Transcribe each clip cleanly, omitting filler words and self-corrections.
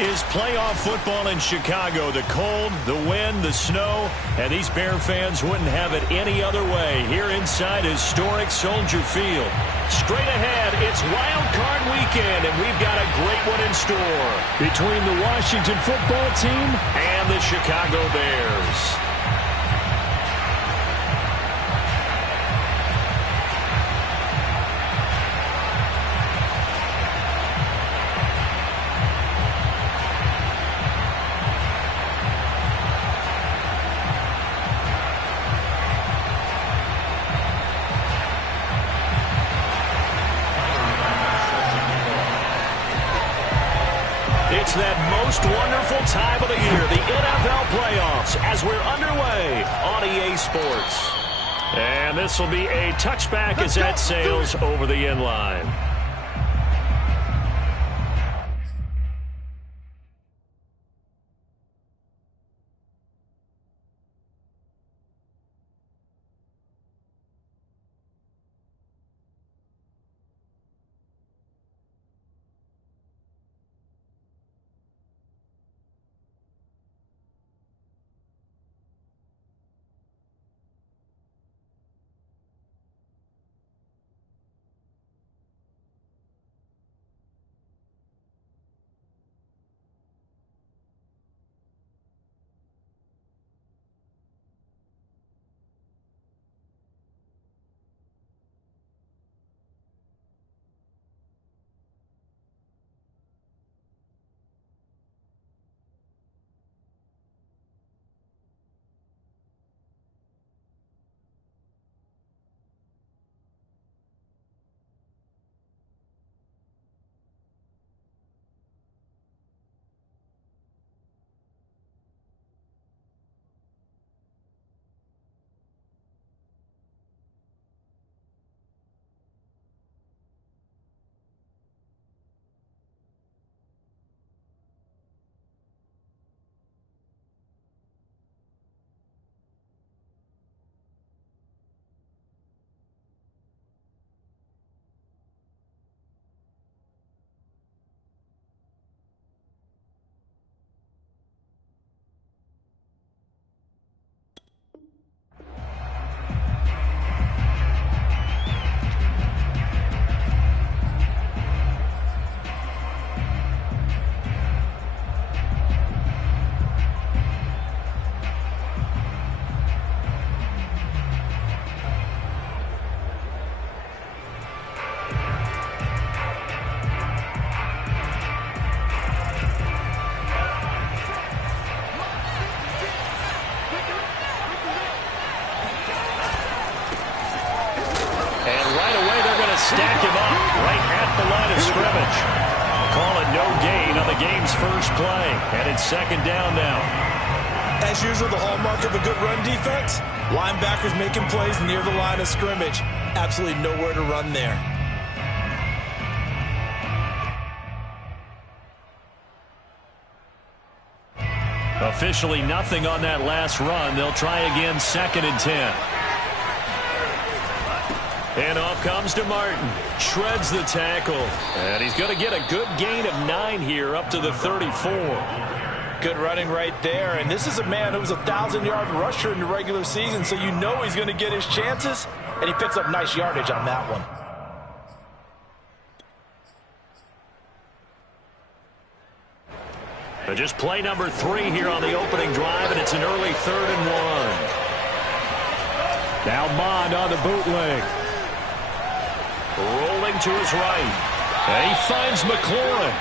is playoff football in Chicago. The cold, the wind, the snow, and these Bear fans wouldn't have it any other way here inside historic Soldier Field. Straight ahead, it's Wild Card Weekend, and we've got a great one in store between the Washington football team and the Chicago Bears. It's that most wonderful time of the year, the NFL playoffs, as we're underway on EA Sports. And this will be a touchback as that sails over the end line. Stack him up right at the line of scrimmage. Call it no gain on the game's first play. And it's second down now. As usual, the hallmark of a good run defense, linebackers making plays near the line of scrimmage. Absolutely nowhere to run there. Officially nothing on that last run. They'll try again, second and 10. And off comes to Martin. Shreds the tackle. And he's going to get a good gain of 9 here up to the 34. Good running right there. And this is a man who was a 1,000-yard rusher in the regular season, so you know he's going to get his chances. And he picks up nice yardage on that one. Just play number 3 here on the opening drive, and it's an early 3rd and 1. Now Mond on the bootleg. Rolling to his right. And he finds McLaurin.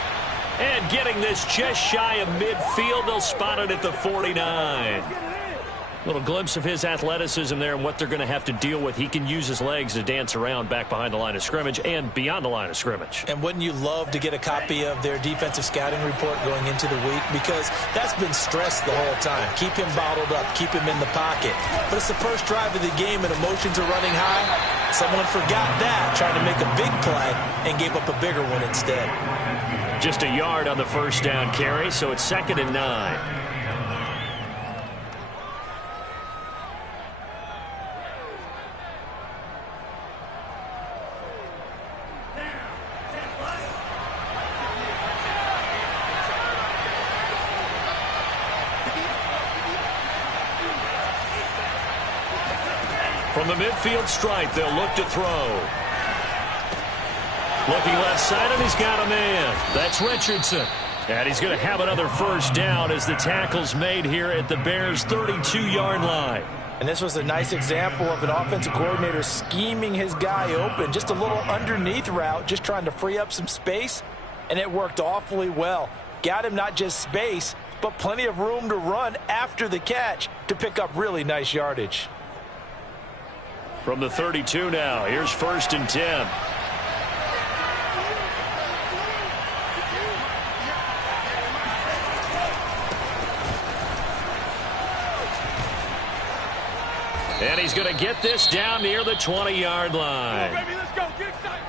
And getting this just shy of midfield, they'll spot it at the 49. Little glimpse of his athleticism there and what they're going to have to deal with. He can use his legs to dance around back behind the line of scrimmage and beyond the line of scrimmage. And wouldn't you love to get a copy of their defensive scouting report going into the week? Because that's been stressed the whole time. Keep him bottled up. Keep him in the pocket. But it's the first drive of the game and emotions are running high. Someone forgot that, trying to make a big play and gave up a bigger one instead. Just a yard on the first down carry, so it's 2nd and 9. From the midfield stripe, they'll look to throw. Looking left side, and he's got a man. That's Richardson. And he's going to have another first down as the tackle's made here at the Bears' 32-yard line. And this was a nice example of an offensive coordinator scheming his guy open. Just a little underneath route, just trying to free up some space, and it worked awfully well. Got him not just space, but plenty of room to run after the catch to pick up really nice yardage. From the 32 now, here's 1st and 10. And he's going to get this down near the 20-yard line.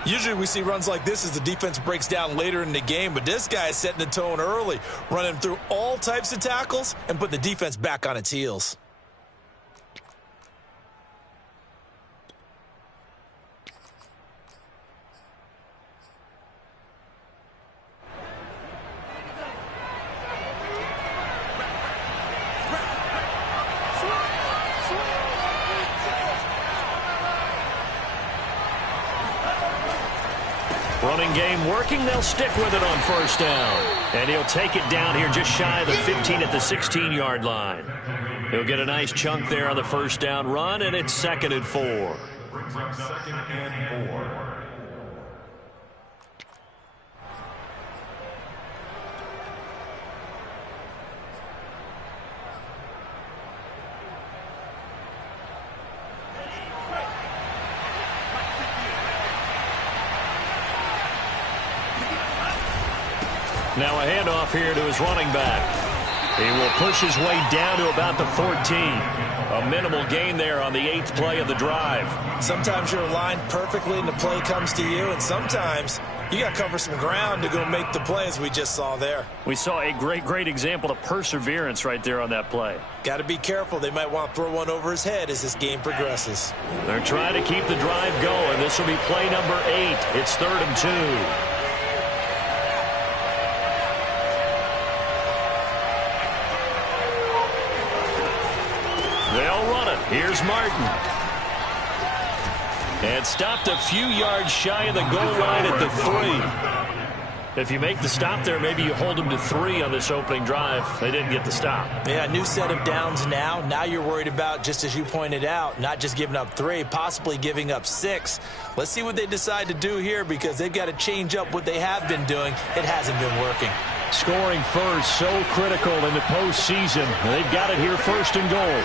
Usually we see runs like this as the defense breaks down later in the game, but this guy is setting the tone early, running through all types of tackles and putting the defense back on its heels. Running game working. They'll stick with it on 1st down. And he'll take it down here just shy of the 15 at the 16-yard line. He'll get a nice chunk there on the 1st down run, and it's 2nd and 4. Brings up 2nd and 4. Now a handoff here to his running back. He will push his way down to about the 14. A minimal gain there on the 8th play of the drive. Sometimes you're aligned perfectly and the play comes to you, and sometimes you got to cover some ground to go make the play, as we just saw there. We saw a great example of perseverance right there on that play. Got to be careful. They might want to throw one over his head as this game progresses. They're trying to keep the drive going. This will be play number 8. It's 3rd and 2. They'll run it. Here's Martin. And stopped a few yards shy of the goal line at the 3. If you make the stop there, maybe you hold them to 3 on this opening drive. They didn't get the stop. Yeah, new set of downs now. Now you're worried about, just as you pointed out, not just giving up 3, possibly giving up 6. Let's see what they decide to do here, because they've got to change up what they have been doing. It hasn't been working. Scoring first, so critical in the postseason. They've got it here, 1st and goal.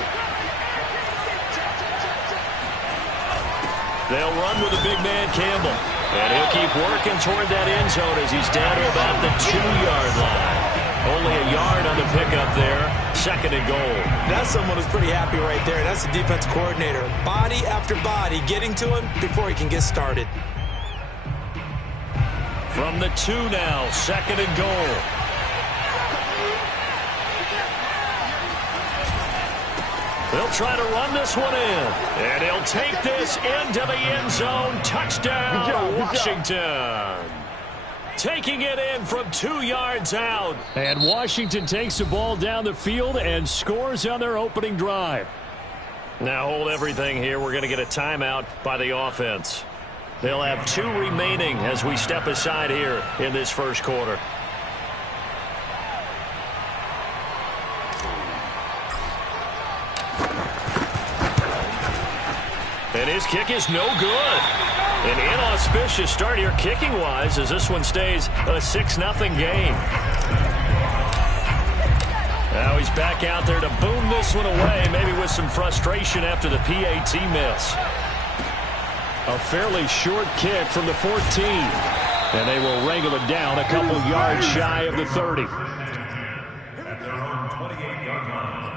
They'll run with the big man, Campbell. And he'll keep working toward that end zone as he's down to about the 2-yard line. Only a yard on the pickup there. 2nd and goal. That's someone who's pretty happy right there. That's the defense coordinator. Body after body getting to him before he can get started. From the 2 now, 2nd and goal. They'll try to run this one in. And he'll take this into the end zone. Touchdown, Washington. Taking it in from 2 yards out. And Washington takes the ball down the field and scores on their opening drive. Now hold everything here. We're going to get a timeout by the offense. They'll have 2 remaining as we step aside here in this first quarter. And his kick is no good. An inauspicious start here kicking-wise as this one stays a 6-0 game. Now he's back out there to boom this one away, maybe with some frustration after the PAT miss. A fairly short kick from the 14. And they will wrangle it down a couple yards shy of the 30. At their own 28-yard line.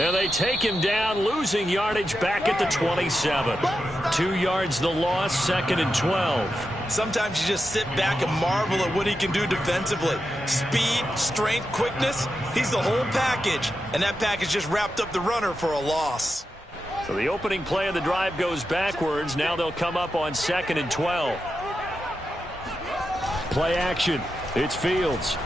And they take him down, losing yardage back at the 27. 2 yards the loss, 2nd and 12. Sometimes you just sit back and marvel at what he can do defensively. Speed, strength, quickness, he's the whole package. And that package just wrapped up the runner for a loss. So the opening play of the drive goes backwards. Now they'll come up on 2nd and 12. Play action. It's Fields.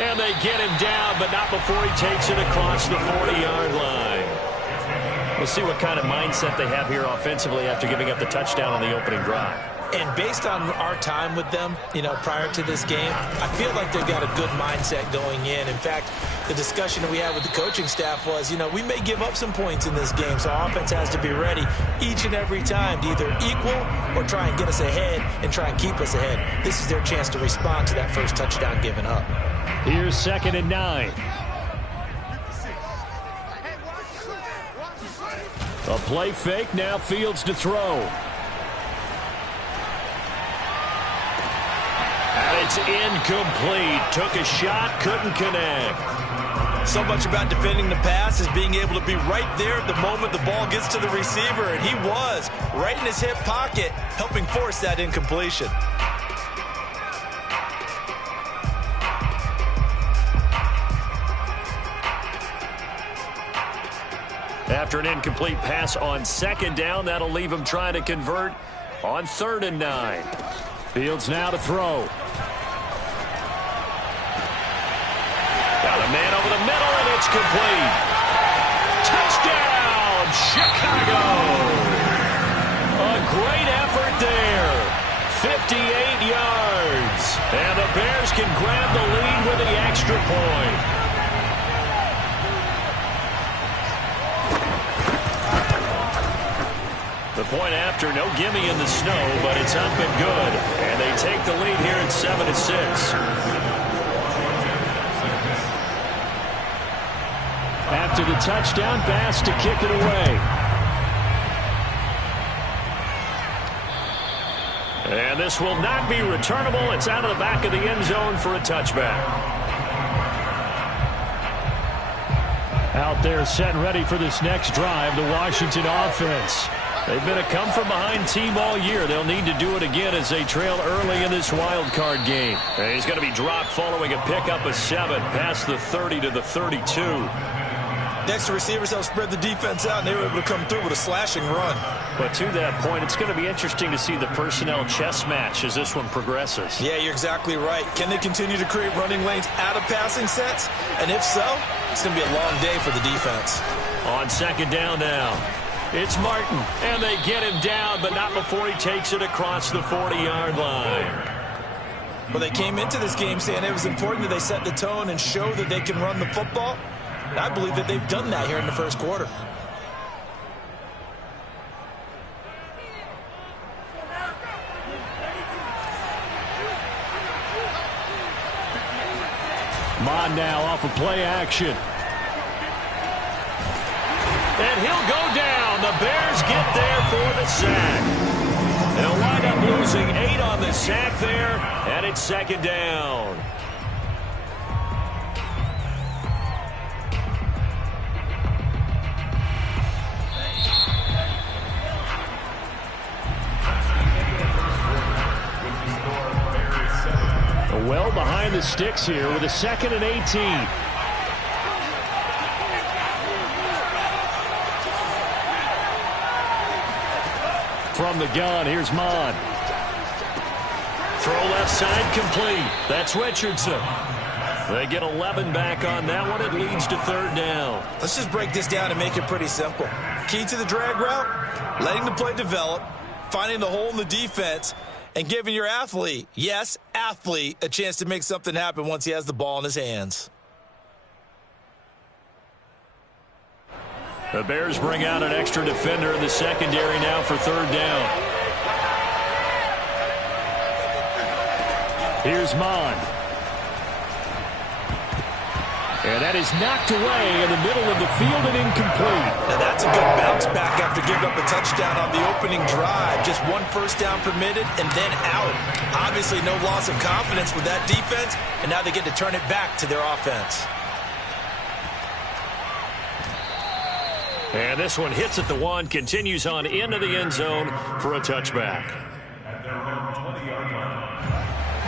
And they get him down, but not before he takes it across the 40-yard line. We'll see what kind of mindset they have here offensively after giving up the touchdown on the opening drive. And based on our time with them, prior to this game, I feel like they've got a good mindset going in. In fact, the discussion that we had with the coaching staff was, we may give up some points in this game, so our offense has to be ready each and every time to either equal or try and get us ahead and try and keep us ahead. This is their chance to respond to that first touchdown given up. Here's 2nd and 9. A play fake, now Fields to throw. And it's incomplete. Took a shot, couldn't connect. So much about defending the pass is being able to be right there at the moment the ball gets to the receiver, and he was right in his hip pocket, helping force that incompletion. After an incomplete pass on 2nd down, that'll leave him trying to convert on 3rd and 9. Fields now to throw. Got a man over the middle, and it's complete. Touchdown, Chicago! A great effort there. 58 yards. And the Bears can grab the lead with the extra point. The point after, no gimme in the snow, but it's up and good. And they take the lead here at 7-6. After the touchdown, Bass to kick it away. And this will not be returnable. It's out of the back of the end zone for a touchback. Out there set and ready for this next drive, the Washington offense. They've been a come-from-behind team all year. They'll need to do it again as they trail early in this wild card game. And he's going to be dropped following a pickup of 7 past the 30 to the 32. Next, the receivers help spread the defense out, and they were able to come through with a slashing run. But to that point, it's going to be interesting to see the personnel chess match as this one progresses. Yeah, you're exactly right. Can they continue to create running lanes out of passing sets? And if so, it's going to be a long day for the defense. On 2nd down now. It's Martin, and they get him down, but not before he takes it across the 40-yard line. Well, they came into this game saying it was important that they set the tone and show that they can run the football. And I believe that they've done that here in the first quarter. Mon now off of play action. And he'll go down. The Bears get there for the sack. They'll wind up losing 8 on the sack there, and it's 2nd down. Well behind the sticks here with a 2nd and 18. From the gun, here's Mon. Throw left side complete. That's Richardson. They get 11 back on that one. It leads to 3rd down. Let's just break this down and make it pretty simple. Key to the drag route, letting the play develop, finding the hole in the defense, and giving your athlete, yes, athlete, a chance to make something happen once he has the ball in his hands. The Bears bring out an extra defender in the secondary now for 3rd down. Here's Mon. And that is knocked away in the middle of the field and incomplete. Now that's a good bounce back after giving up a touchdown on the opening drive. Just 1 first down permitted and then out. Obviously no loss of confidence with that defense, and now they get to turn it back to their offense. And this one hits at the 1, continues on into the end zone for a touchback.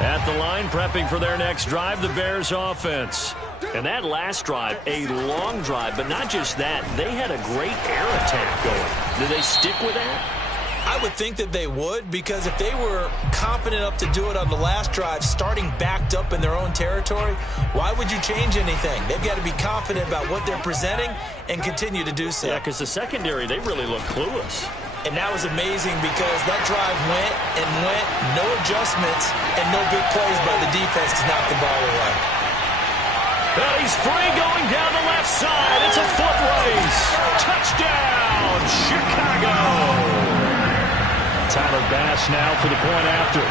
At the line, prepping for their next drive, the Bears offense. And that last drive, a long drive, but not just that. They had a great air attack going. Do they stick with that? I would think that they would, because if they were confident enough to do it on the last drive, starting backed up in their own territory, why would you change anything? They've got to be confident about what they're presenting and continue to do so. Yeah, because the secondary, they really look clueless. And that was amazing because that drive went and went, no adjustments, and no big plays by the defense to knock the ball away. Well, he's free going down the left side. It's a foot race. Touchdown, Chicago. Tyler Bass now for the point after.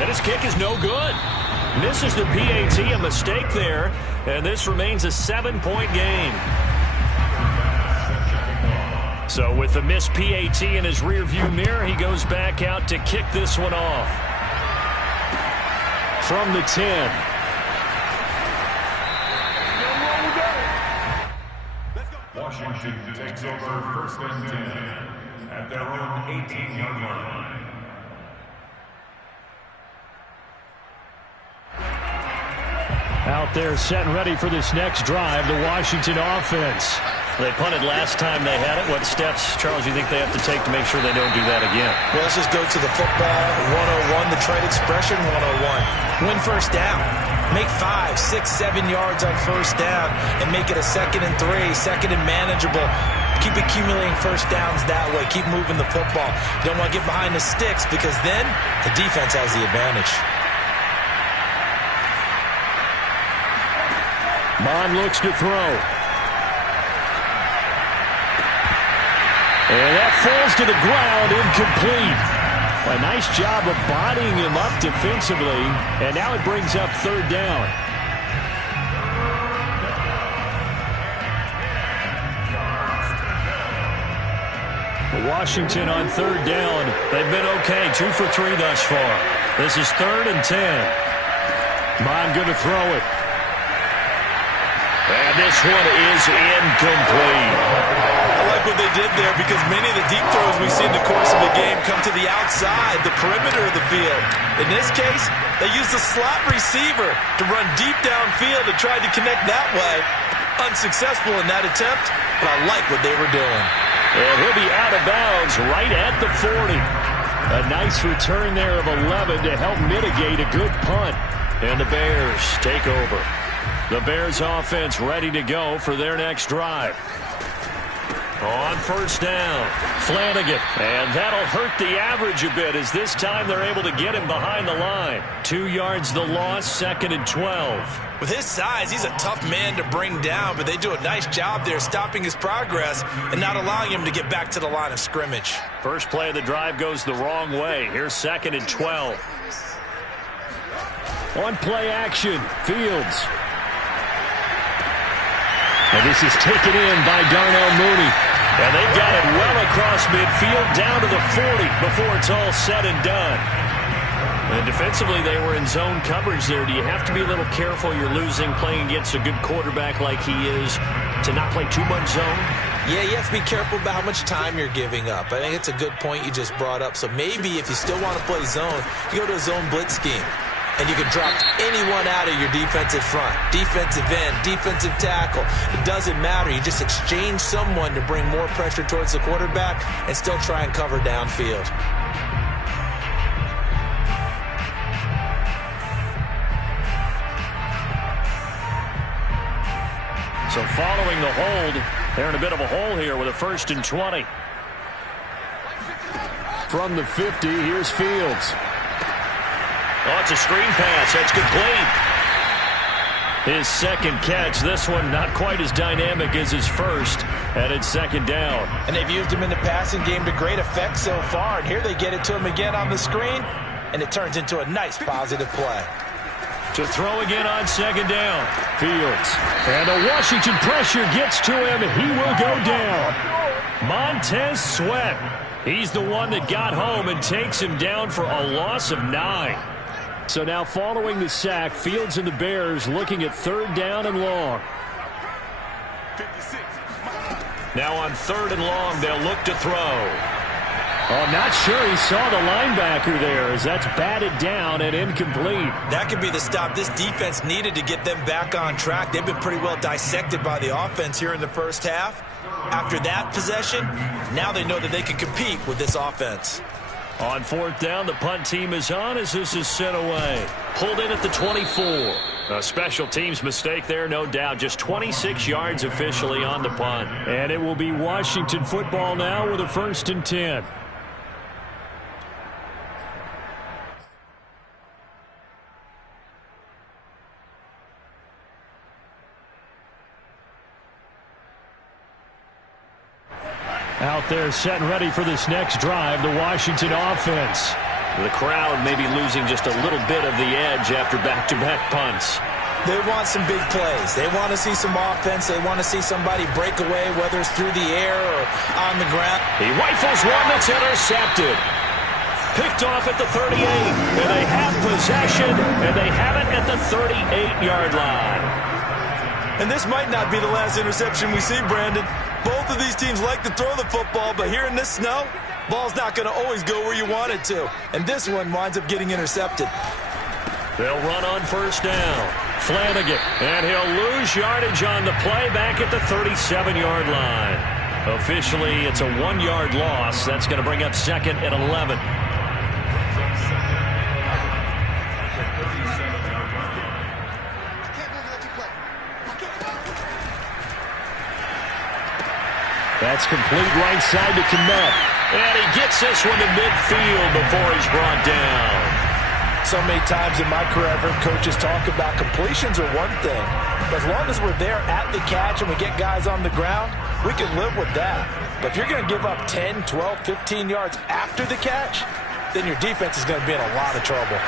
And his kick is no good. Misses the PAT, a mistake there, and this remains a 7-point game. So with the missed PAT in his rearview mirror, he goes back out to kick this one off. From the 10. Washington takes over 1st and 10 at their own 18-yard line. Out there set and ready for this next drive, the Washington offense. They punted last time they had it. What steps, Charles, you think they have to take to make sure they don't do that again? Well, let's just go to the football 101, the trade expression 101. Win first down. Make 5, 6, 7 yards on first down and make it a 2nd and 3, 2nd and manageable. Keep accumulating first downs that way. Keep moving the football. You don't want to get behind the sticks because then the defense has the advantage. Bond looks to throw. And that falls to the ground, incomplete. A nice job of bodying him up defensively, and now it brings up 3rd down. Washington on 3rd down. They've been okay, 2 for 3 thus far. This is 3rd and 10. Bond going to throw it. And this one is incomplete. I like what they did there because many of the deep throws we see in the course of the game come to the outside, the perimeter of the field. In this case, they used the slot receiver to run deep downfield and tried to connect that way. Unsuccessful in that attempt, but I like what they were doing. And he'll be out of bounds right at the 40. A nice return there of 11 to help mitigate a good punt. And the Bears take over. The Bears offense ready to go for their next drive. On first down, Flanagan. And that'll hurt the average a bit as this time they're able to get him behind the line. 2 yards the loss, 2nd and 12. With his size, he's a tough man to bring down, but they do a nice job there stopping his progress and not allowing him to get back to the line of scrimmage. First play of the drive goes the wrong way. Here's 2nd and 12. On play action, Fields. And this is taken in by Darnell Mooney. And they've got it well across midfield down to the 40 before it's all said and done. And defensively, they were in zone coverage there. Do you have to be a little careful? You're losing, playing against a good quarterback like he is, to not play too much zone? Yeah, you have to be careful about how much time you're giving up. I think it's a good point you just brought up. So maybe if you still want to play zone, you go to a zone blitz scheme. And you can drop anyone out of your defensive front. Defensive end, defensive tackle. It doesn't matter. You just exchange someone to bring more pressure towards the quarterback and still try and cover downfield. So following the hold, they're in a bit of a hole here with a 1st and 20. From the 50, here's Fields. Oh, it's a screen pass. That's complete. His 2nd catch. This one not quite as dynamic as his first. And it's 2nd down. And they've used him in the passing game to great effect so far. And here they get it to him again on the screen. And it turns into a nice positive play. To throw again on 2nd down. Fields. And the Washington pressure gets to him. He will go down. Montez Sweat. He's the one that got home and takes him down for a loss of 9. So now following the sack, Fields and the Bears looking at 3rd down and long. Now on 3rd and long, they'll look to throw. Oh, not sure he saw the linebacker there as that's batted down and incomplete. That could be the stop this defense needed to get them back on track. They've been pretty well dissected by the offense here in the first half. After that possession, now they know that they can compete with this offense. On fourth down, the punt team is on as this is sent away. Pulled in at the 24. A special teams mistake there, no doubt. Just 26 yards officially on the punt. And it will be Washington football now with a 1st and 10. Out there set and ready for this next drive, the Washington offense. The crowd may be losing just a little bit of the edge after back-to-back punts. They want some big plays. They want to see some offense. They want to see somebody break away, whether it's through the air or on the ground. He rifles one that's intercepted. Picked off at the 38. And they have possession, and they have it at the 38-yard line. And this might not be the last interception we see, Brandon. Both of these teams like to throw the football, but here in this snow, ball's not going to always go where you want it to. And this one winds up getting intercepted. They'll run on 1st down. Flanagan, and he'll lose yardage on the play back at the 37-yard line. Officially, it's a 1-yard loss. That's going to bring up 2nd and 11. That's complete right side to Kmet. And he gets this one to midfield before he's brought down. So many times in my career, I've heard coaches talk about completions are one thing. But as long as we're there at the catch and we get guys on the ground, we can live with that. But if you're going to give up 10, 12, 15 yards after the catch, then your defense is going to be in a lot of trouble.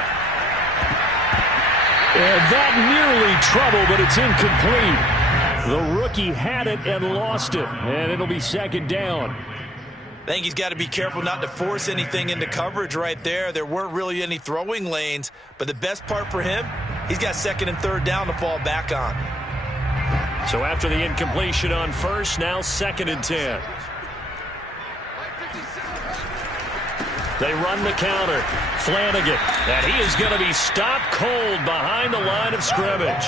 And that nearly trouble, but it's incomplete. The rookie had it and lost it, and it'll be 2nd down. I think he's got to be careful not to force anything into coverage right there. There weren't really any throwing lanes, but the best part for him, he's got 2nd and 3rd down to fall back on. So after the incompletion on 1st, now 2nd and 10. They run the counter. Flanagan, and he is going to be stopped cold behind the line of scrimmage.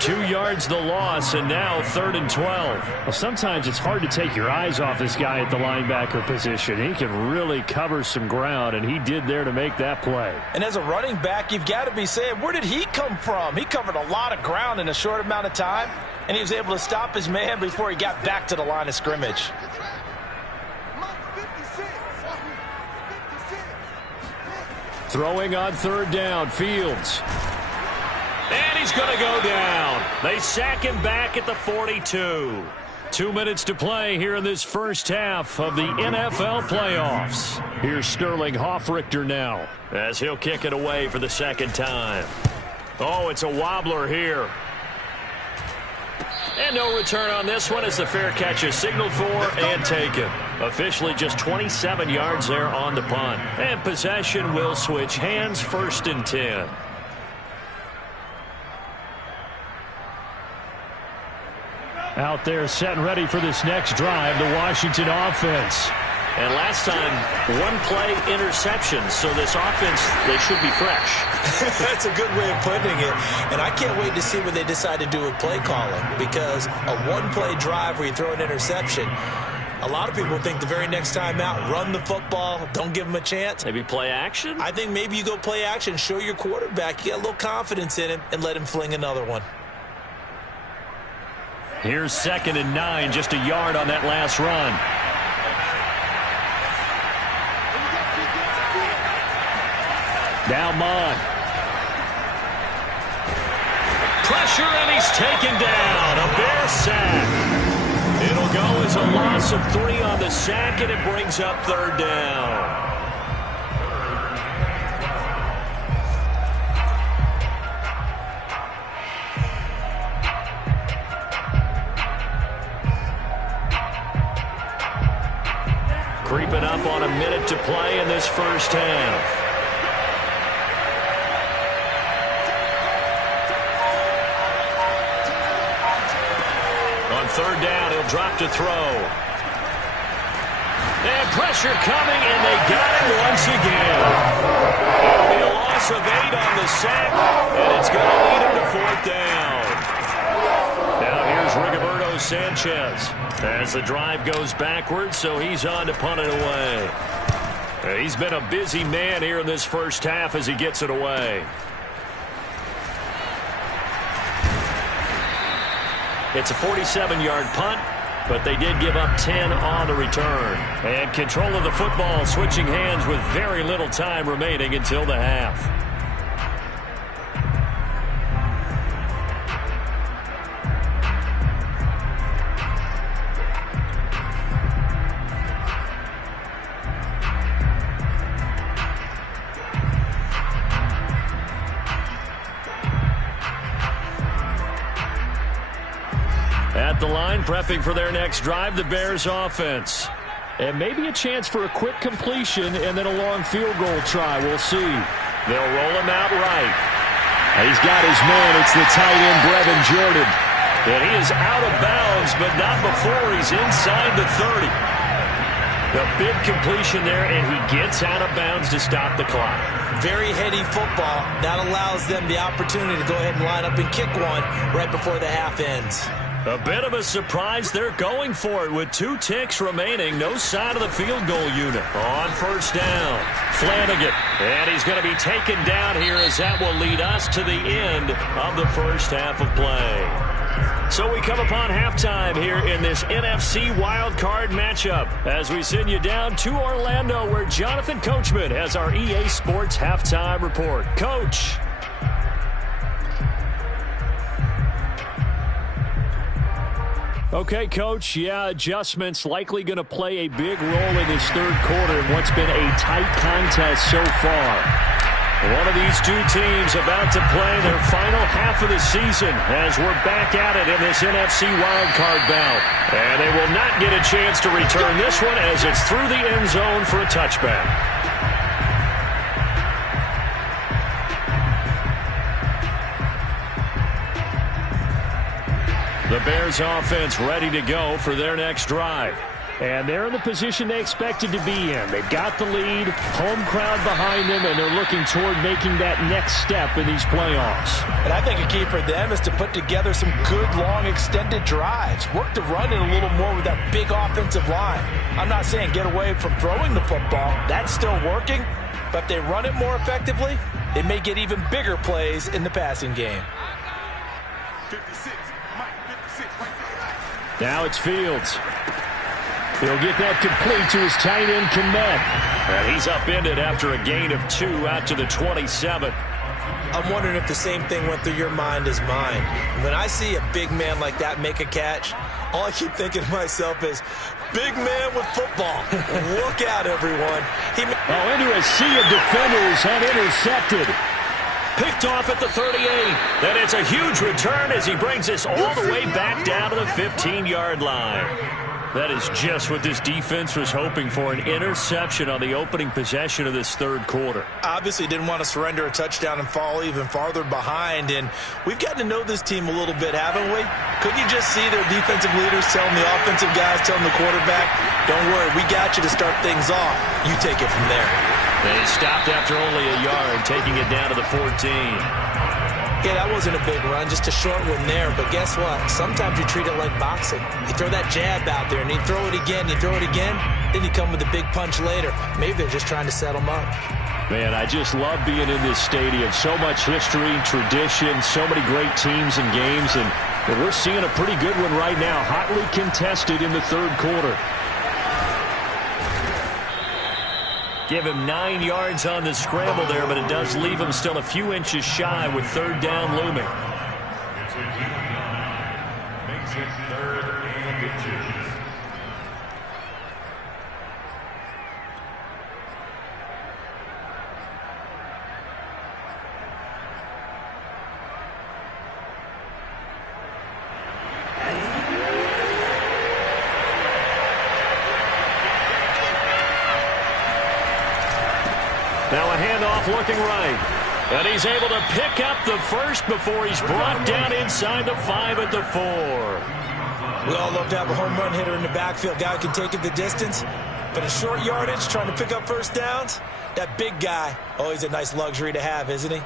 2 yards the loss, and now 3rd and 12. Well, sometimes it's hard to take your eyes off this guy at the linebacker position. He can really cover some ground, and he did there to make that play. And as a running back, you've got to be saying, where did he come from? He covered a lot of ground in a short amount of time, and he was able to stop his man before he got back to the line of scrimmage. Throwing on 3rd down, Fields. And he's going to go down. They sack him back at the 42. 2 minutes to play here in this first half of the NFL playoffs. Here's Sterling Hoffrichter now as he'll kick it away for the 2nd time. Oh, it's a wobbler here. And no return on this one as the fair catch is signaled for and taken. Officially just 27 yards there on the punt. And possession will switch hands, 1st and 10. Out there set and ready for this next drive, the Washington offense. And last time, 1-play interception, so this offense, they should be fresh. That's a good way of putting it. And I can't wait to see what they decide to do with play calling, because a 1-play drive where you throw an interception, a lot of people think the very next time out, run the football, don't give them a chance. Maybe play action? I think maybe you go play action, show your quarterback, you get a little confidence in him, and let him fling another one. Here's 2nd and 9, just a yard on that last run. Now Mond. Pressure, and he's taken down. A Bear sack. It'll go as a loss of 3 on the sack, and it brings up 3rd down. Creeping up on a minute to play in this first half. On 3rd down, he'll drop to throw. And pressure coming, and they got him once again. It'll be a loss of 8 on the sack, and it's going to lead him to 4th down. Now here's Rigoberto Sanchez as the drive goes backwards, so he's on to punt it away. He's been a busy man here in this first half as he gets it away. It's a 47-yard punt, but they did give up 10 on the return. And control of the football switching hands with very little time remaining until the half. At the line, prepping for their next drive, the Bears offense. And maybe a chance for a quick completion and then a long field goal try. We'll see. They'll roll him out right. He's got his man. It's the tight end, Brevin Jordan. And he is out of bounds, but not before he's inside the 30. The big completion there, and he gets out of bounds to stop the clock. Very heady football. That allows them the opportunity to go ahead and line up and kick one right before the half ends. A bit of a surprise. They're going for it with 2 ticks remaining. No sign of the field goal unit. On 1st down, Flanagan. And he's going to be taken down here as that will lead us to the end of the first half of play. So we come upon halftime here in this NFC wildcard matchup as we send you down to Orlando where Jonathan Coachman has our EA Sports halftime report. Coach. Okay, Coach, adjustments likely going to play a big role in this third quarter in what's been a tight contest so far. One of these two teams about to play their final half of the season as we're back at it in this NFC wildcard bout. And they will not get a chance to return this one as it's through the end zone for a touchback. The Bears offense ready to go for their next drive. And they're in the position they expected to be in. They've got the lead, home crowd behind them, and they're looking toward making that next step in these playoffs. And I think a key for them is to put together some good, long, extended drives. Work to run it a little more with that big offensive line. I'm not saying get away from throwing the football. That's still working. But if they run it more effectively, they may get even bigger plays in the passing game. 56. Now it's Fields. He'll get that complete to his tight end, Kmet. And he's upended after a gain of 2 out to the 27. I'm wondering if the same thing went through your mind as mine. When I see a big man like that make a catch, all I keep thinking to myself is, big man with football. Look out, everyone. Into a sea of defenders and intercepted. Picked off at the 38. And it's a huge return as he brings us all the way back down to the 15-yard line. That is just what this defense was hoping for, an interception on the opening possession of this third quarter. Obviously didn't want to surrender a touchdown and fall even farther behind. And we've gotten to know this team a little bit, haven't we? Couldn't you just see their defensive leaders telling the offensive guys, telling the quarterback, don't worry, we got you to start things off. You take it from there. They stopped after only a yard, taking it down to the 14. Yeah, that wasn't a big run, just a short one there. But guess what? Sometimes you treat it like boxing. You throw that jab out there, and you throw it again, you throw it again, then you come with a big punch later. Maybe they're just trying to set them up. Man, I just love being in this stadium. So much history, tradition, so many great teams and games. And we're seeing a pretty good one right now, hotly contested in the third quarter. Give him 9 yards on the scramble there, but it does leave him still a few inches shy with third down looming. It's a makes it 3rd and inches. Now a handoff looking right. And he's able to pick up the first before he's brought down inside the 5 at the 4. We all love to have a home run hitter in the backfield. Guy who can take it the distance. But in short yardage, trying to pick up first downs, that big guy, always a nice luxury to have, isn't he?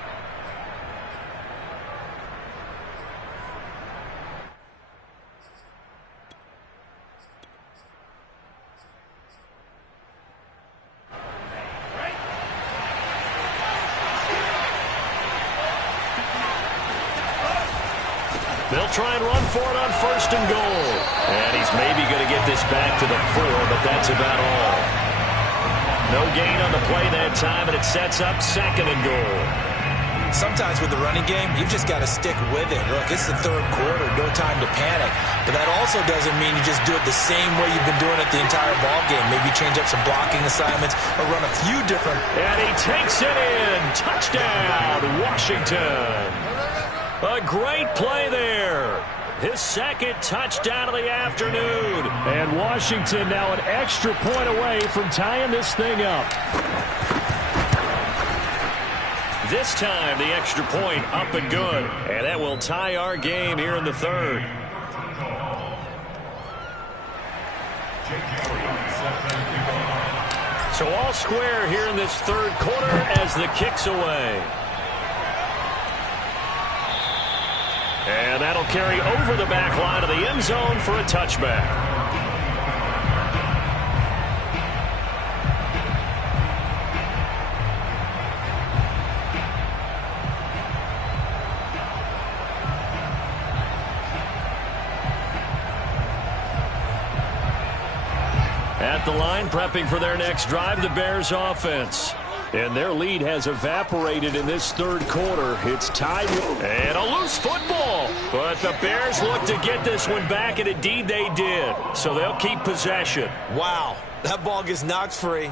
They'll try and run for it on 1st and goal. And he's maybe going to get this back to the 4, but that's about all. No gain on the play that time, and it sets up 2nd and goal. Sometimes with the running game, you've just got to stick with it. Look, it's the 3rd quarter, no time to panic. But that also doesn't mean you just do it the same way you've been doing it the entire ball game. Maybe change up some blocking assignments or run a few different. And he takes it in. Touchdown, Washington. A great play there. His 2nd touchdown of the afternoon. And Washington now an extra point away from tying this thing up. This time the extra point up and good. And that will tie our game here in the 3rd. So all square here in this 3rd quarter as the kick's away. And that'll carry over the back line of the end zone for a touchback. At the line, prepping for their next drive, the Bears offense. And their lead has evaporated in this 3rd quarter. It's tied. And a loose football. But the Bears look to get this one back, and indeed they did. So they'll keep possession. Wow, that ball gets knocked free,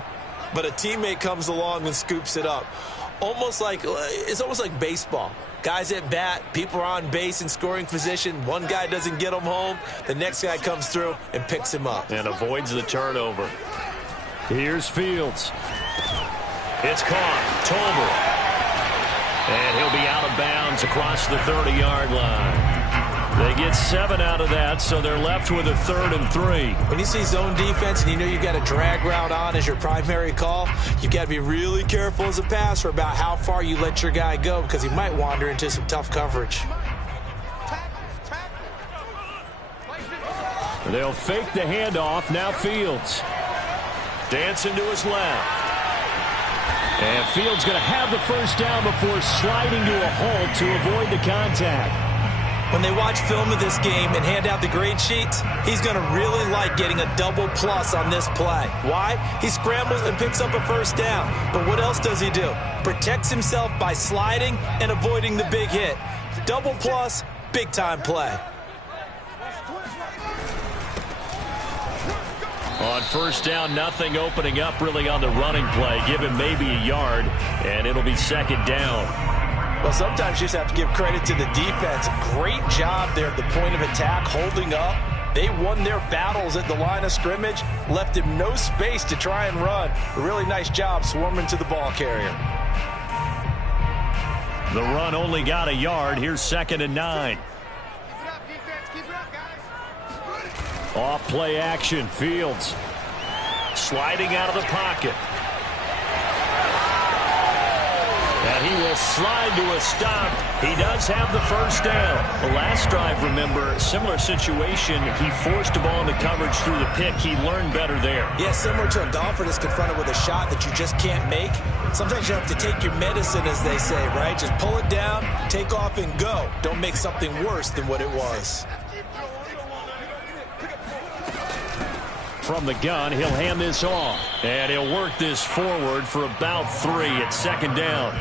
but a teammate comes along and scoops it up. It's almost like baseball. Guys at bat, people are on base in scoring position. One guy doesn't get them home. The next guy comes through and picks him up. And avoids the turnover. Here's Fields. It's caught. Tolbert. And he'll be out of bounds across the 30-yard line. They get 7 out of that, so they're left with a 3rd and 3. When you see zone defense and you know you've got a drag route on as your primary call, you've got to be really careful as a passer about how far you let your guy go because he might wander into some tough coverage. They'll fake the handoff. Now Fields. Dancing to his left. And Fields going to have the first down before sliding to a halt to avoid the contact. When they watch film of this game and hand out the grade sheets, he's going to really like getting a double plus on this play. Why? He scrambles and picks up a first down. But what else does he do? Protects himself by sliding and avoiding the big hit. Double plus, big-time play. On first down, nothing opening up really on the running play. Give him maybe a yard, and it'll be 2nd down. Well, sometimes you just have to give credit to the defense. Great job there at the point of attack, holding up. They won their battles at the line of scrimmage, left him no space to try and run. A really nice job swarming to the ball carrier. The run only got a yard. Here's 2nd and 9. Off play action. Fields sliding out of the pocket. And he will slide to a stop. He does have the first down. The last drive, remember, similar situation. He forced a ball into coverage through the pick. He learned better there. Yeah, similar to a golfer that's confronted with a shot that you just can't make. Sometimes you have to take your medicine, as they say, right? Just pull it down, take off, and go. Don't make something worse than what it was. From the gun, he'll hand this off. And he'll work this forward for about 3 at 2nd down.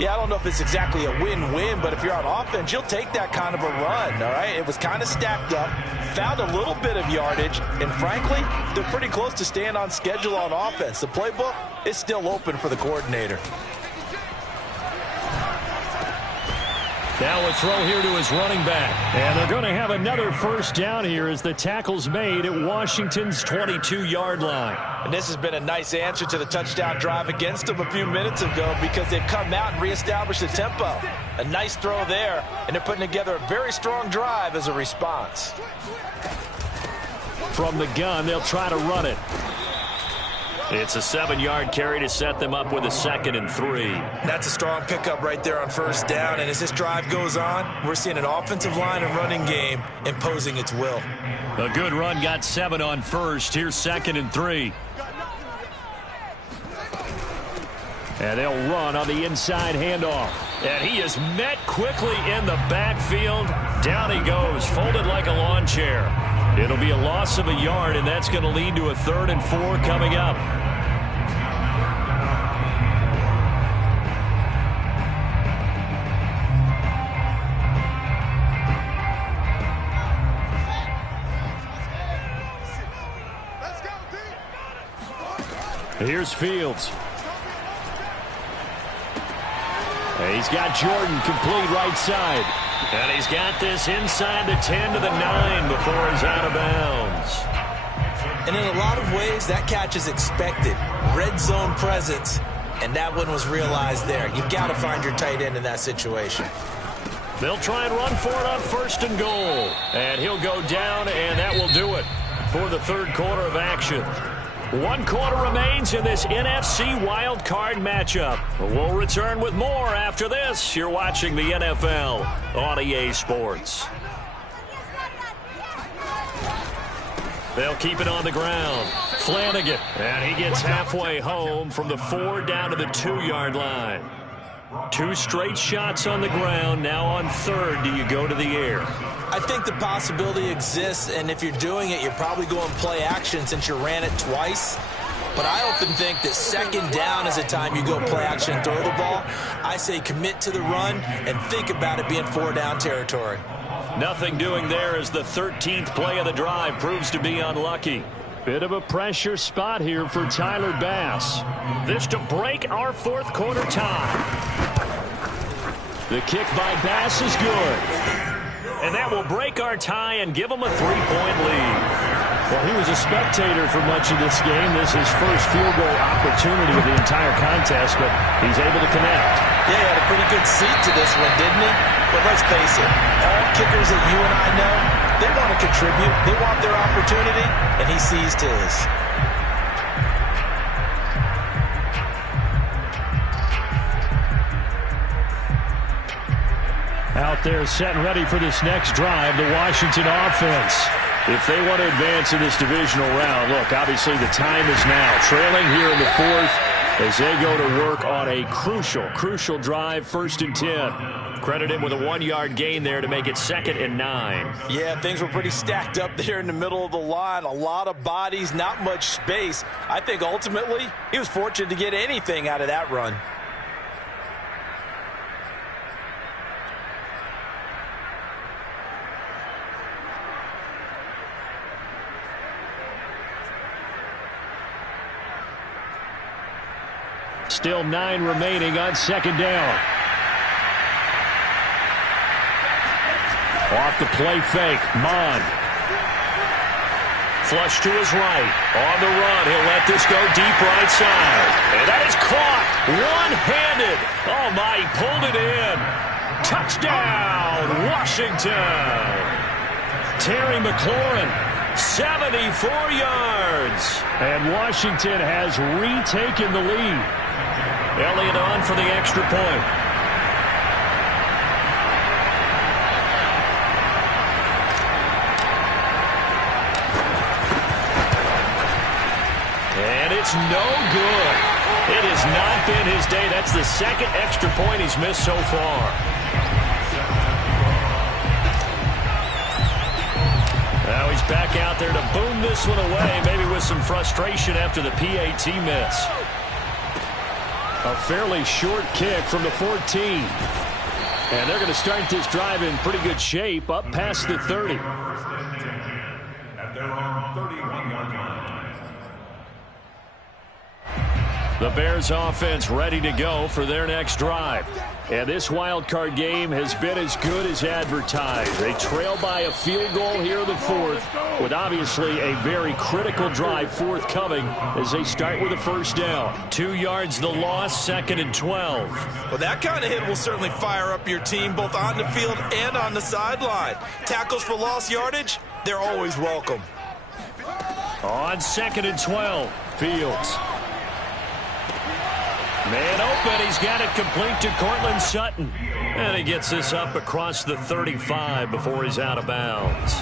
Yeah, I don't know if it's exactly a win-win, but if you're on offense, you'll take that kind of a run, all right? It was kind of stacked up, found a little bit of yardage, and frankly, they're pretty close to staying on schedule on offense. The playbook is still open for the coordinator. Now a throw here to his running back. And they're going to have another first down here as the tackle's made at Washington's 22-yard line. And this has been a nice answer to the touchdown drive against them a few minutes ago because they've come out and reestablished the tempo. A nice throw there, and they're putting together a very strong drive as a response. from the gun. They'll try to run it. It's a 7-yard carry to set them up with a 2nd and 3. That's a strong pickup right there on first down. And as this drive goes on, we're seeing an offensive line and running game imposing its will. A good run got 7 on first. Here's 2nd and 3. And they'll run on the inside handoff. And he is met quickly in the backfield. Down he goes, folded like a lawn chair. It'll be a loss of a yard, and that's going to lead to a 3rd and 4 coming up. Here's Fields. And he's got Jordan complete right side. And he's got this inside the 10 to the 9 before he's out of bounds. And in a lot of ways, that catch is expected. Red zone presence, and that one was realized there. You've got to find your tight end in that situation. They'll try and run for it on 1st and goal. And he'll go down, and that will do it for the 3rd quarter of action. 1 quarter remains in this NFC wild card matchup. We'll return with more after this. You're watching the NFL on EA Sports. They'll keep it on the ground. Flanagan, and he gets halfway home from the 4 down to the 2-yard line. 2 straight shots on the ground. Now on 3rd, do you go to the air? I think the possibility exists, and if you're doing it, you're probably going play action since you ran it twice. But I often think that 2nd down is the time you go play action and throw the ball. I say commit to the run and think about it being 4-down territory. Nothing doing there as the 13th play of the drive proves to be unlucky. Bit of a pressure spot here for Tyler Bass. This to break our 4th quarter tie. The kick by Bass is good. And that will break our tie and give them a 3-point lead. Well, he was a spectator for much of this game. This is his first field goal opportunity of the entire contest, but he's able to connect. Yeah, he had a pretty good seat to this one, didn't he? But let's face it, all kickers that you and I know, they want to contribute. They want their opportunity, and he seized his. Out there set and ready for this next drive, the Washington offense. If they want to advance in this divisional round, look, obviously the time is now. Trailing here in the 4th as they go to work on a crucial drive, 1st and 10. Credit him with a 1-yard gain there to make it 2nd and 9. Yeah, things were pretty stacked up there in the middle of the line. A lot of bodies, not much space. I think ultimately he was fortunate to get anything out of that run. Still 9 remaining on 2nd down. Off the play fake, Mon. Flush to his right. On the run, he'll let this go deep right side. And that is caught one-handed. Oh, my, he pulled it in. Touchdown, Washington. Terry McLaurin, 74 yards. And Washington has retaken the lead. Elliott on for the extra point. And it's no good. It has not been his day. That's the 2nd extra point he's missed so far. Now he's back out there to boom this one away, maybe with some frustration after the PAT miss. A fairly short kick from the 14. And they're going to start this drive in pretty good shape, up past the 30. At their own 31-yard line. The Bears offense ready to go for their next drive. And this wild card game has been as good as advertised. They trail by a field goal here in the 4th, with obviously a very critical drive forthcoming as they start with a 1st down. 2 yards the loss, 2nd and 12. Well, that kind of hit will certainly fire up your team both on the field and on the sideline. Tackles for lost yardage, they're always welcome. On 2nd and 12, Fields. Man open, he's got it complete to Cortland Sutton. And he gets this up across the 35 before he's out of bounds.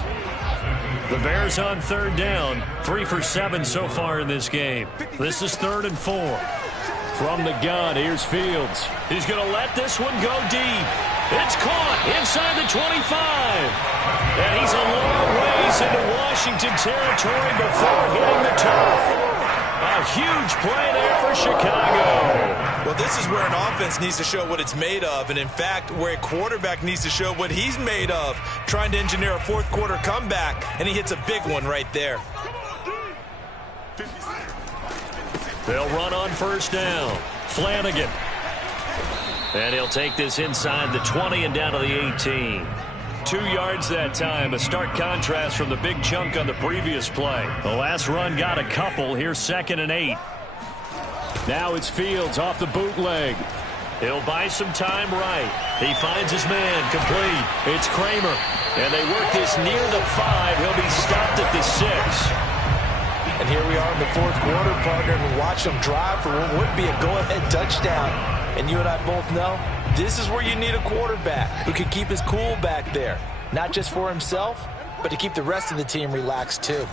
The Bears on 3rd down, 3 for 7 so far in this game. This is 3rd and 4. From the gun, here's Fields. He's going to let this one go deep. It's caught inside the 25. And he's a long ways into Washington territory before hitting the turf. A huge play there for Chicago. Well, this is where an offense needs to show what it's made of, and in fact, where a quarterback needs to show what he's made of, trying to engineer a fourth-quarter comeback, and he hits a big one right there. They'll run on 1st down. Flanagan. And he'll take this inside the 20 and down to the 18. 2 yards that time, a stark contrast from the big chunk on the previous play. The last run got a couple. Here's 2nd and 8. Now it's Fields off the bootleg. He'll buy some time right. He finds his man complete. It's Kramer. And they work this near the 5. He'll be stopped at the 6. And here we are in the 4th quarter, partner, and watch them drive for what would be a go-ahead touchdown. And you and I both know this is where you need a quarterback who can keep his cool back there. Not just for himself, but to keep the rest of the team relaxed too.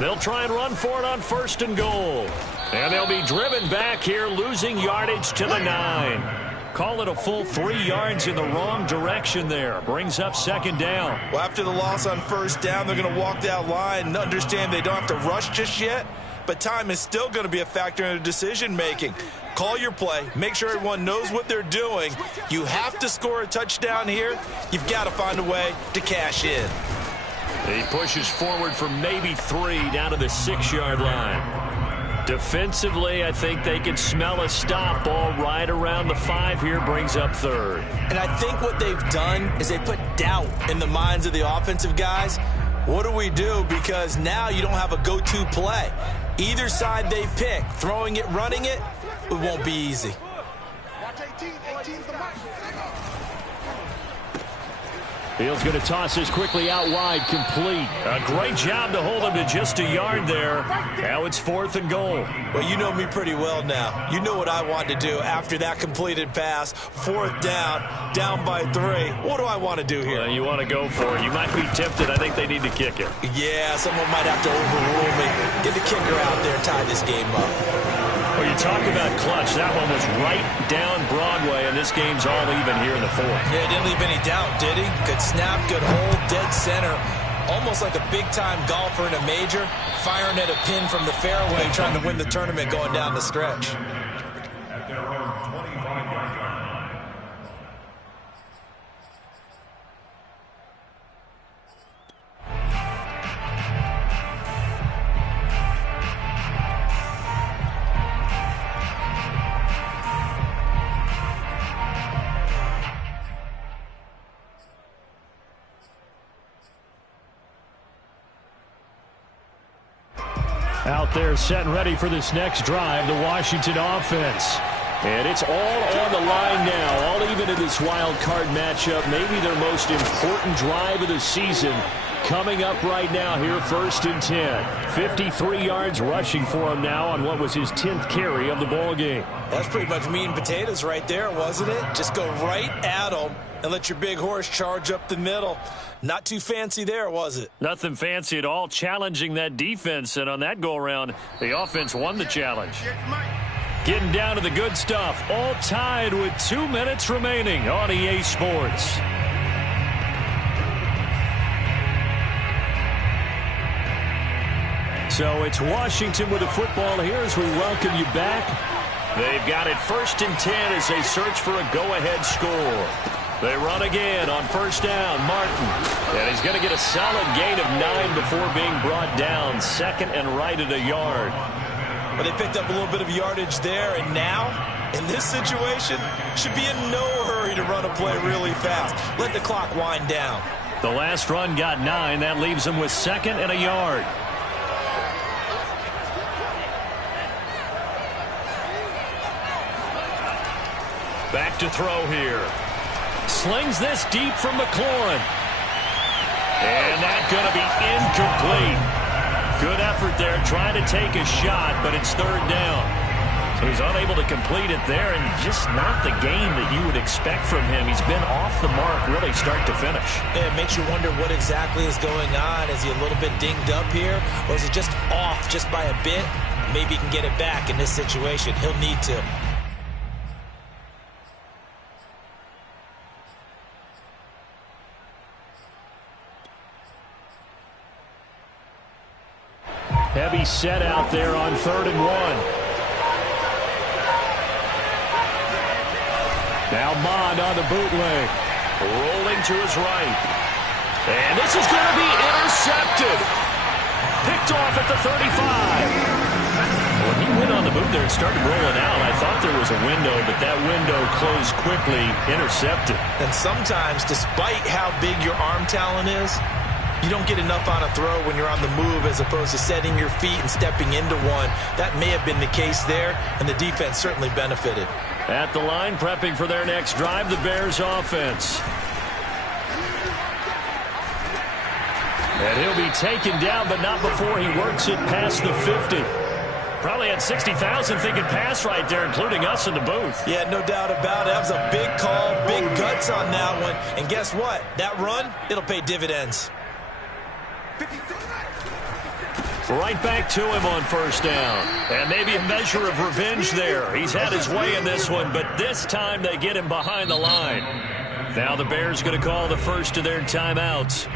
They'll try and run for it on 1st and goal. And they'll be driven back here, losing yardage to the 9. Call it a full 3 yards in the wrong direction there. Brings up 2nd down. Well, after the loss on 1st down, they're going to walk that line and understand they don't have to rush just yet. But time is still going to be a factor in the decision-making. Call your play. Make sure everyone knows what they're doing. You have to score a touchdown here. You've got to find a way to cash in. He pushes forward for maybe 3 down to the 6-yard line. Defensively, I think they can smell a stop ball right around the 5 here. Brings up 3rd. And I think what they've done is they put doubt in the minds of the offensive guys. What do we do? Because now you don't have a go-to play. Either side they pick, throwing it, running it, it won't be easy. Fields going to toss this quickly out wide, complete. A great job to hold him to just a yard there. Now it's 4th and goal. Well, you know me pretty well now. You know what I want to do after that completed pass. 4th down, down by 3. What do I want to do here? You want to go for it. You might be tempted. I think they need to kick it. Yeah, someone might have to overrule me. Get the kicker out there, tie this game up. Well, you talk about clutch. That one was right down Broadway, and this game's all even here in the 4th. Yeah, he didn't leave any doubt, did he? Good snap, good hold, dead center. Almost like a big-time golfer in a major, firing at a pin from the fairway, trying to win the tournament going down the stretch. At their own 25-yard line. Out there set and ready for this next drive, the Washington offense. And it's all on the line now, all even in this wild card matchup. Maybe their most important drive of the season coming up right now here, 1st and 10. 53 yards rushing for him now on what was his 10th carry of the ball game. That's pretty much meat and potatoes right there, wasn't it? Just go right at them and let your big horse charge up the middle. Not too fancy there, was it? Nothing fancy at all, challenging that defense. And on that go-around, the offense won the challenge. Getting down to the good stuff, all tied with 2 minutes remaining on EA Sports. So it's Washington with the football here as we welcome you back. They've got it 1st and 10 as they search for a go-ahead score. They run again on 1st down, Martin. And he's going to get a solid gain of 9 before being brought down. 2nd and right at a yard. But they picked up a little bit of yardage there, and now, in this situation, should be in no hurry to run a play really fast. Let the clock wind down. The last run got 9. That leaves them with 2nd and a yard. Back to throw here. Slings this deep from McLaurin. And that's going to be incomplete. Good effort there, trying to take a shot, but it's third down. So he's unable to complete it there, and just not the game that you would expect from him. He's been off the mark really start to finish. Yeah, it makes you wonder what exactly is going on. Is he a little bit dinged up here, or is it just off just by a bit? Maybe he can get it back in this situation. He'll need to. Heavy set out there on 3rd and 1. Now Mond on the bootleg. Rolling to his right. And this is going to be intercepted. Picked off at the 35. When he went on the move there and started rolling out, I thought there was a window, but that window closed quickly, intercepted. And sometimes, despite how big your arm talent is, you don't get enough on a throw when you're on the move as opposed to setting your feet and stepping into one. That may have been the case there, and the defense certainly benefited. At the line, prepping for their next drive, the Bears offense. And he'll be taken down, but not before he works it past the 50. Probably had 60,000 thinking pass right there, including us in the booth. Yeah, no doubt about it. That was a big call, big guts on that one. And guess what? That run, it'll pay dividends. Right back to him on 1st down. And maybe a measure of revenge there. He's had his way in this one, but this time they get him behind the line. Now the Bears going to call the first of their timeouts,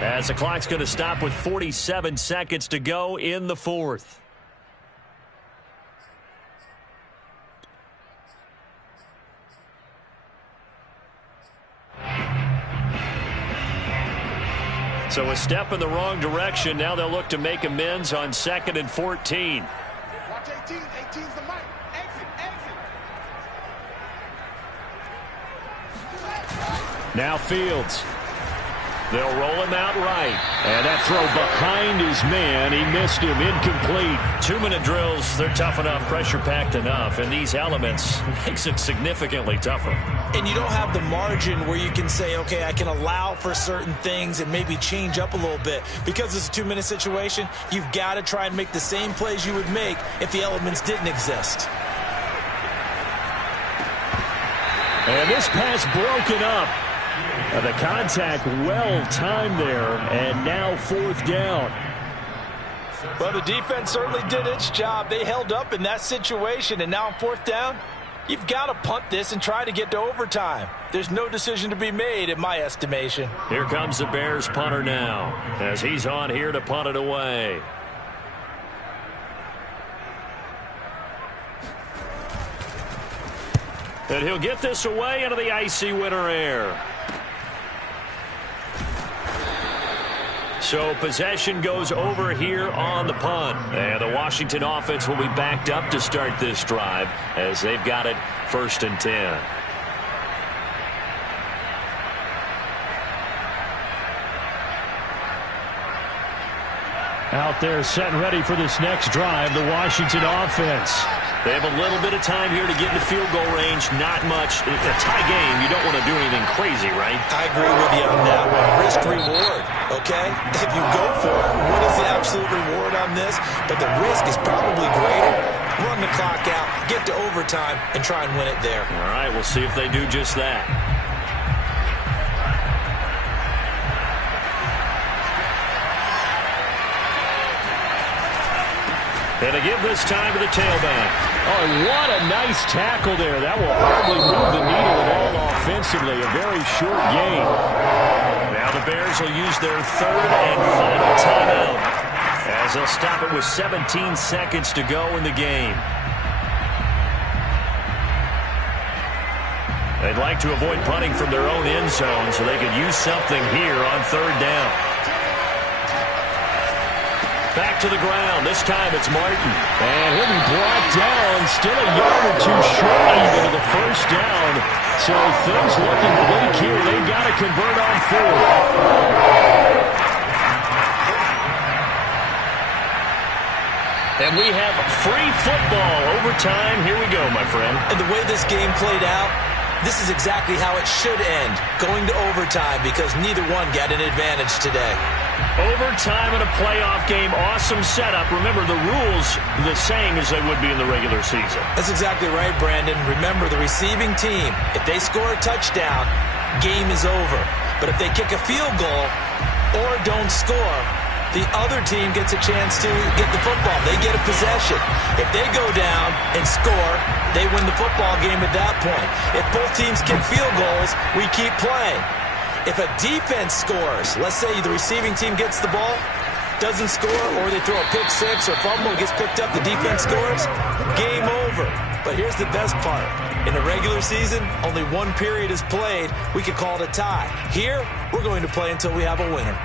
as the clock's going to stop with 47 seconds to go in the 4th. So a step in the wrong direction. Now they'll look to make amends on 2nd and 14. Watch 18. 18's the mic. Exit. Now Fields. They'll roll him out right. And that throw behind his man. He missed him. Incomplete. 2-minute drills, they're tough enough, pressure-packed enough. And these elements makes it significantly tougher. And you don't have the margin where you can say, okay, I can allow for certain things and maybe change up a little bit. Because it's a 2-minute situation, you've got to try and make the same plays you would make if the elements didn't exist. And this pass broken up. The contact well timed there, and now 4th down. Well, the defense certainly did its job. They held up in that situation, and now on 4th down, you've got to punt this and try to get to overtime. There's no decision to be made in my estimation. Here comes the Bears punter now, as he's on here to punt it away. And he'll get this away into the icy winter air. So possession goes over here on the punt. And the Washington offense will be backed up to start this drive, as they've got it 1st and 10. Out there set and ready for this next drive, the Washington offense. They have a little bit of time here to get into field goal range. Not much. It's a tie game. You don't want to do anything crazy, right? I agree with you on that one. Risk-reward, okay? If you go for it, what is the absolute reward on this? But the risk is probably greater. Run the clock out, get to overtime, and try and win it there. All right, we'll see if they do just that. And to give this time to the tailback. Oh, what a nice tackle there. That will hardly move the needle at all offensively. A very short game. Now the Bears will use their 3rd and final timeout, as they'll stop it with 17 seconds to go in the game. They'd like to avoid punting from their own end zone so they could use something here on 3rd down. Back to the ground. This time it's Martin. And he'll be brought down. Still a yard or two short even of the 1st down. So things looking bleak here. They've got to convert on 4th. And we have free football. Overtime. Here we go, my friend. And the way this game played out, this is exactly how it should end. Going to overtime, because neither one got an advantage today. Overtime in a playoff game, awesome setup. Remember, the rules the same as they would be in the regular season. That's exactly right, Brandon. Remember, the receiving team, if they score a touchdown, game is over. But if they kick a field goal or don't score, the other team gets a chance to get the football. They get a possession. If they go down and score, they win the football game at that point. If both teams kick field goals, we keep playing. If a defense scores, let's say the receiving team gets the ball, doesn't score, or they throw a pick six or fumble, gets picked up, the defense scores, game over. But here's the best part. In the regular season, only one period is played. We could call it a tie. Here, we're going to play until we have a winner.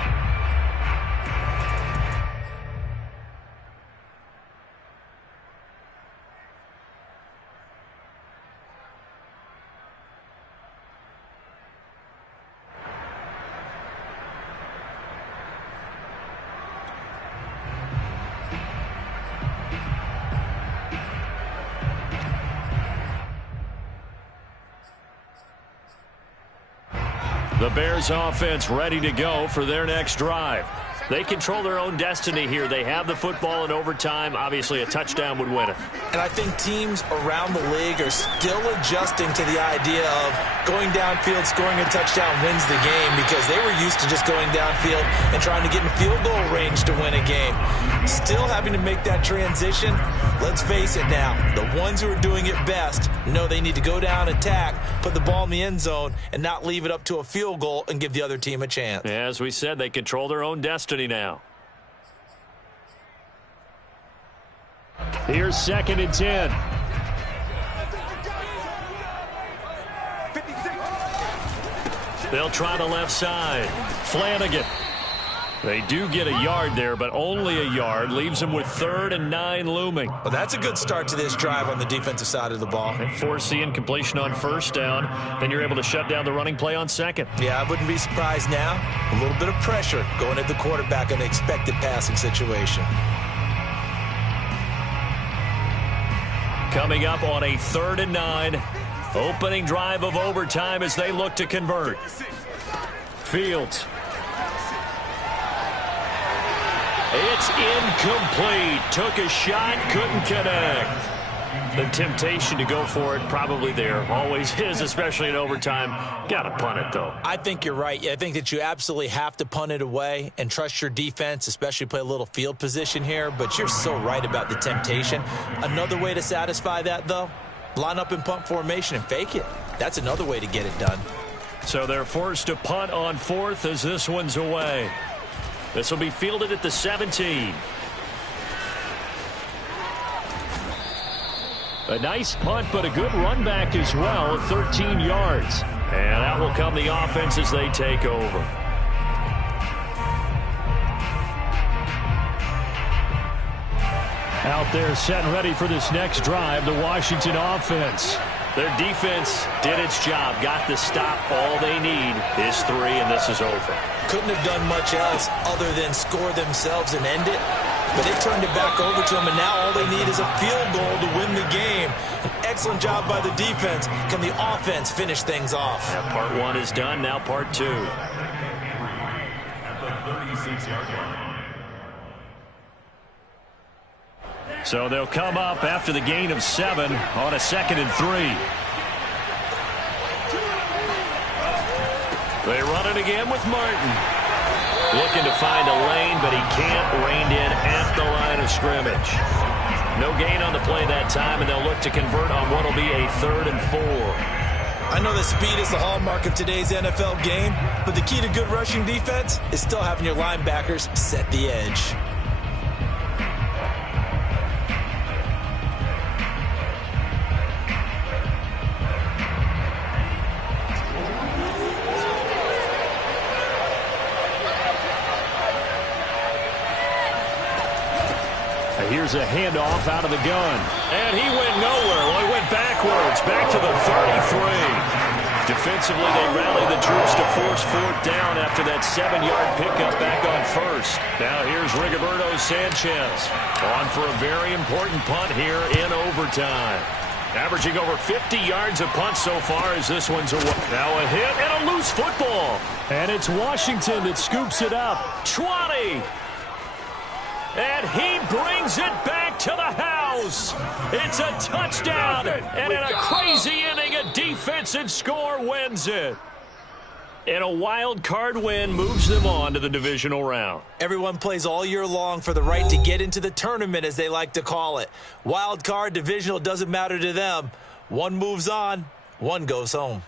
The Bears offense ready to go for their next drive. They control their own destiny here. They have the football in overtime. Obviously, a touchdown would win it. And I think teams around the league are still adjusting to the idea of going downfield, scoring a touchdown wins the game, because they were used to just going downfield and trying to get in field goal range to win a game. Still having to make that transition. Let's face it now, the ones who are doing it best know they need to go down, attack, put the ball in the end zone, and not leave it up to a field goal and give the other team a chance. As we said, they control their own destiny now. Here's 2nd and 10. They'll try the left side. Flanagan. They do get a yard there, but only a yard. Leaves them with 3rd and 9 looming. Well, that's a good start to this drive on the defensive side of the ball. And force the incompletion on 1st down. Then you're able to shut down the running play on 2nd. Yeah, I wouldn't be surprised now. A little bit of pressure going at the quarterback in the expected passing situation. Coming up on a 3rd and 9. Opening drive of overtime as they look to convert. Fields. It's incomplete. Took a shot, couldn't connect. The temptation to go for it probably there. Always is, especially in overtime. Got to punt it, though. I think you're right. I think that you absolutely have to punt it away and trust your defense, especially play a little field position here. But you're so right about the temptation. Another way to satisfy that, though, line up in punt formation and fake it. That's another way to get it done. So they're forced to punt on 4th as this one's away. This will be fielded at the 17. A nice punt, but a good run back as well, 13 yards. And out will come the offense as they take over. Out there set and ready for this next drive, the Washington offense. Their defense did its job, got the stop. All they need is 3, and this is over. Couldn't have done much else other than score themselves and end it. But they turned it back over to them, and now all they need is a field goal to win the game. An excellent job by the defense. Can the offense finish things off? Yeah, part 1 is done, now part 2. At the 36-yard line. So they'll come up after the gain of 7 on a 2nd and 3. They run it again with Martin. Looking to find a lane, but he can't. Reined in at the line of scrimmage. No gain on the play that time, and they'll look to convert on what will be a 3rd and 4. I know that speed is the hallmark of today's NFL game, but the key to good rushing defense is still having your linebackers set the edge. Here's a handoff out of the gun. And he went nowhere. Well, he went backwards, back to the 33. Defensively, they rallied the troops to force 4th down after that 7-yard pickup back on 1st. Now here's Rigoberto Sanchez on for a very important punt here in overtime. Averaging over 50 yards a punt so far as this one's away. Now a hit and a loose football. And it's Washington that scoops it up. 20. And he brings it back to the house. It's a touchdown. And in a crazy inning, a defensive score wins it. And a wild card win moves them on to the divisional round. Everyone plays all year long for the right to get into the tournament, as they like to call it. Wild card, divisional, doesn't matter to them. One moves on, one goes home.